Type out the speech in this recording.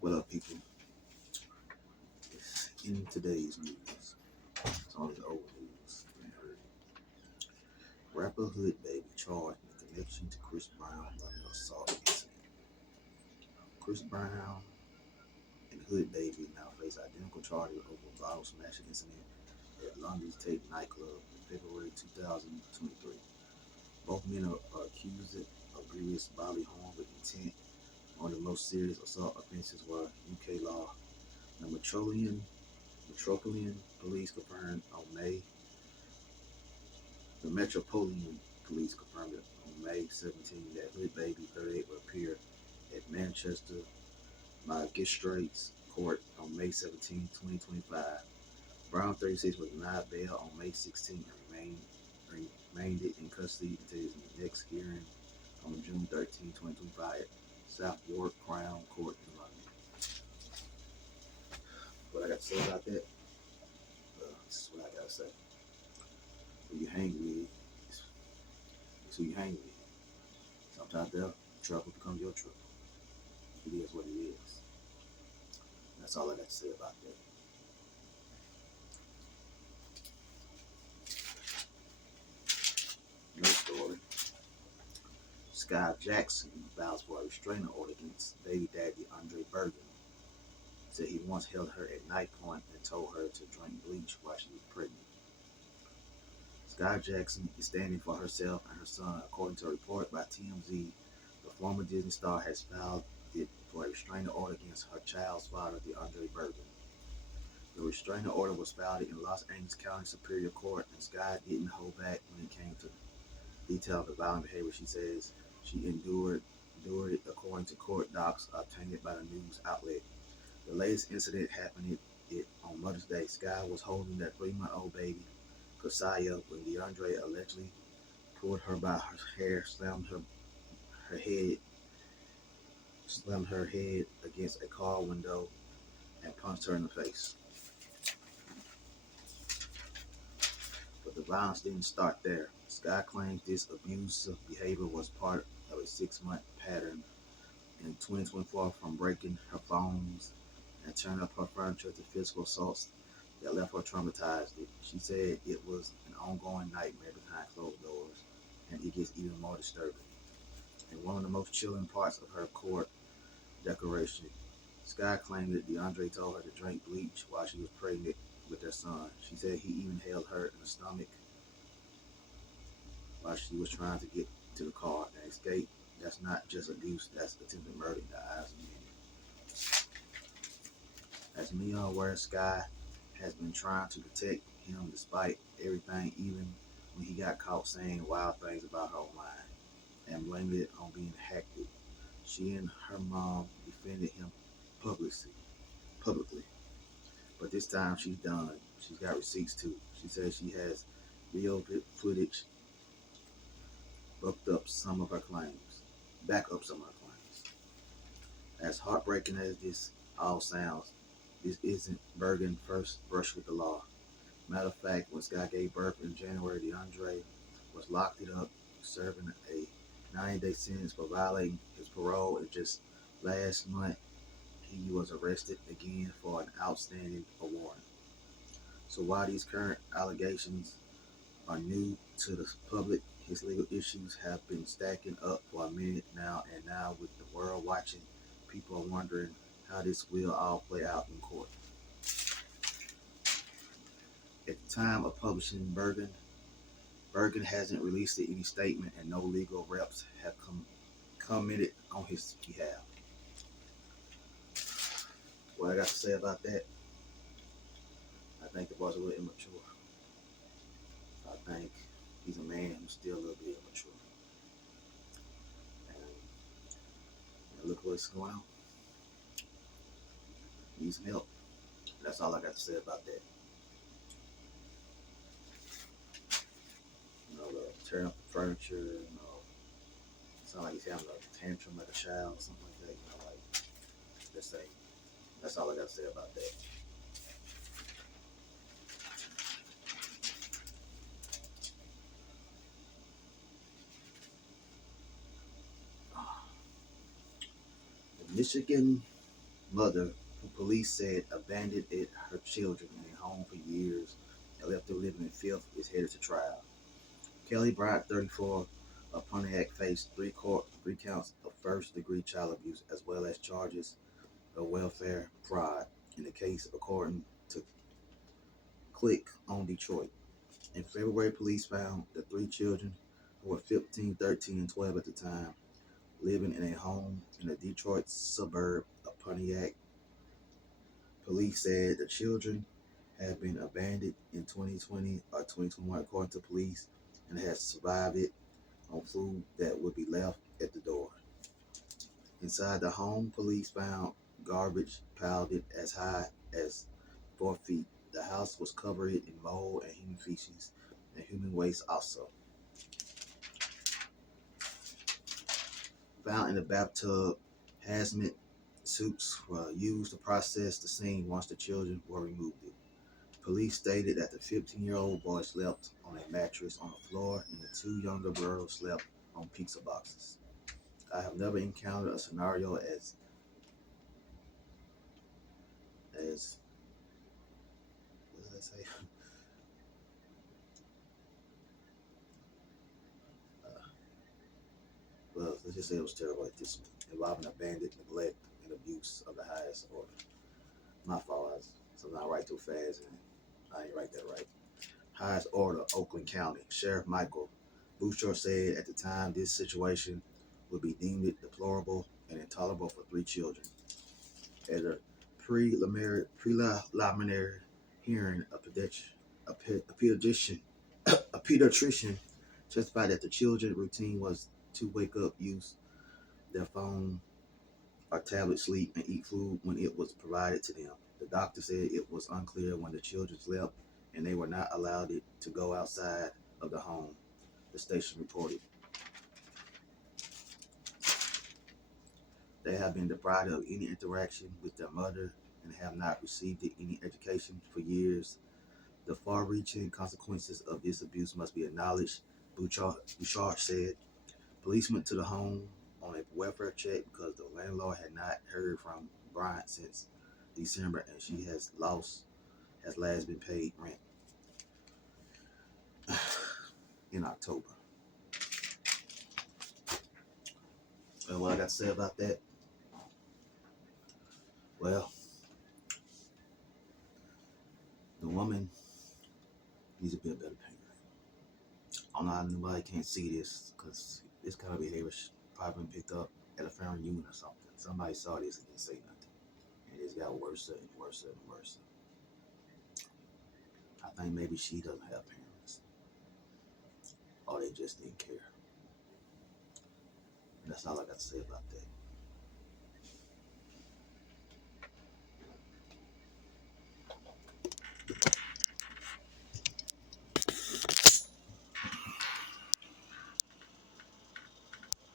What up, people? In today's news, it's all the old news. You heard rapper Hood Baby charged in connection to Chris Brown London assault incident. Chris Brown and Hood Baby now face identical charges over a bottle smashing incident at London's Tape nightclub in February 2023. Both men are accused of grievous bodily harm with intent. One of the most serious assault offenses were UK law. The Metropolitan Police confirmed on May The Metropolitan Police confirmed on May 17 that Hood Baby 38 will appear at Manchester Magistrates Court on May 17, 2025. Brown 36 was denied bail on May 16 and remained in custody until his next hearing on June 13, 2025 at Southwark Crown Court in London. What I got to say about that? This is what I got to say. Who you hang with is who you hang with. Sometimes their trouble becomes your trouble. It is what it is. That's all I got to say about that. Next story. Skai Jackson files for a restraining order against baby daddy Andre Bergen. Said he once held her at night point and told her to drink bleach while she was pregnant. Skai Jackson is standing for herself and her son, according to a report by TMZ. The former Disney star has filed it for a restraining order against her child's father, DeAndre Bergen. The restraining order was filed in Los Angeles County Superior Court, and Skai didn't hold back when it came to detail the violent behavior she says she endured it, according to court docs obtained by the news outlet. The latest incident happened on Mother's Day. Skai was holding their 3-month-old baby, Kasiah, when DeAndre allegedly pulled her by her hair, slammed her head against a car window, and punched her in the face. But the violence didn't start there. Skai claims this abusive behavior was part of a 6-month pattern in 2024, from breaking her phones and tearing up her furniture to physical assaults that left her traumatized. She said it was an ongoing nightmare behind closed doors, and it gets even more disturbing. And one of the most chilling parts of her court declaration, Skai claimed that DeAndre told her to drink bleach while she was pregnant with their son. She said he even held her in the stomach while she was trying to get to the car and escape. That's not just abuse, that's attempted murder in the eyes of many. As Mia aware, Skai has been trying to protect him despite everything, even when he got caught saying wild things about her online and blamed it on being hacked. She and her mom defended him publicly. But this time she's done. She's got receipts too. She says she has video footage back up some of her claims. As heartbreaking as this all sounds, this isn't Bergen's first brush with the law. Matter of fact, when Skai gave birth in January, DeAndre was locked up, serving a 90-day sentence for violating his parole, and just last month he was arrested again for an outstanding warrant. So while these current allegations are new to the public, his legal issues have been stacking up for a minute now, and now with the world watching, people are wondering how this will all play out in court. At the time of publishing, Bergen hasn't released any statement, and no legal reps have commented on his behalf. What I got to say about that, I think the boy's a little immature. I think he's a man who's still a little bit immature. And look what's going on. He needs some help. That's all I got to say about that. Tearing up the furniture, sound like he's having a tantrum like a child or something like that, like, let's say. That's all I got to say about that. The Michigan mother, who police said abandoned her children in a home for years and left them living in filth, is headed to trial. Kelly Bryant, 34, of Pontiac, faced three counts of first-degree child abuse as well as charges of welfare fraud in the case, according to Click on Detroit. In February, police found the three children, who were 15, 13, and 12 at the time, living in a home in the Detroit suburb of Pontiac. Police said the children had been abandoned in 2020 or 2021, according to police, and had survived it on food that would be left at the door. Inside the home, police found garbage piled it as high as 4 feet. The house was covered in mold and human feces and human waste also. Found in the bathtub, hazmat suits were used to process the scene once the children were removed. Police stated that the 15-year-old boy slept on a mattress on the floor and the two younger girls slept on pizza boxes. I have never encountered a scenario as what does that say? Well, let's just say it was terrible like this, involving abandoned neglect and abuse of the highest order. My fault. Sometimes I write too fast and I ain't write that right. Highest order, Oakland County. Sheriff Michael Bouchard said at the time this situation would be deemed deplorable and intolerable for three children. At a preliminary hearing, a pediatrician testified that the children's routine was to wake up, use their phone or tablet, sleep, and eat food when it was provided to them. The doctor said it was unclear when the children slept and they were not allowed to go outside of the home, the station reported. They have been deprived of any interaction with their mother and have not received any education for years. The far-reaching consequences of this abuse must be acknowledged, Bouchard said. Police went to the home on a welfare check because the landlord had not heard from Bryant since December, and she has last been paid rent in October. And what I got to say about that? Well, the woman needs to be a better parent. I don't know how nobody can't see this because this kind of behavior probably been picked up at a family reunion or something. Somebody saw this and didn't say nothing. And it's got worse and worse and worse. I think maybe she doesn't have parents or they just didn't care. And that's all I got to say about that.